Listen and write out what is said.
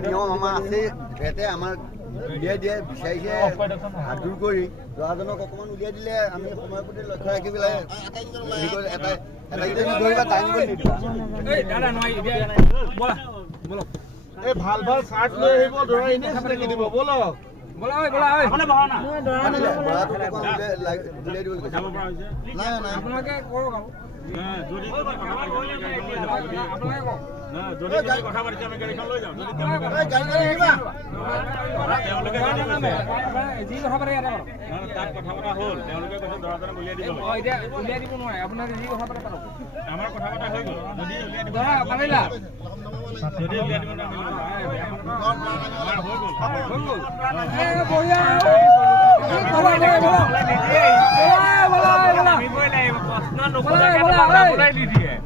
নিয়ম আমাৰ আছে ভেটে আমাৰ উলিয়াই দিয়ে বিচাৰিছে হাত দূৰ কৰি ল'ৰাজনক অকণমান উলিয়াই দিলে আমি সময়ৰ প্ৰতি লক্ষ্য ৰাখি পেলাই ধৰিবা টাইম কৰি এই ভাল ভাল চাৰ্ট লৈ আহিব দৰা এনেই চিনাকি দিব বলক উলিয়াই দিব নাই নাই আপোনালোকে কৰক কথা পাতিছে আমি গাড়ীখন লৈ যাম যি কথা পাতে ইয়াতে তাত কথা পতা হ'ল তেওঁলোকে কৈছে দৰাজনক উলিয়াই দিব এতিয়া উলিয়াই দিব নোৱাৰে আপোনালোকে যি কথা পাতে পাতক আমাৰ কথা পতা হৈ গ'ল যদি উলিয়াই দিব পাৰিলা যদি উলিয়াই দিব বঢ়িয়া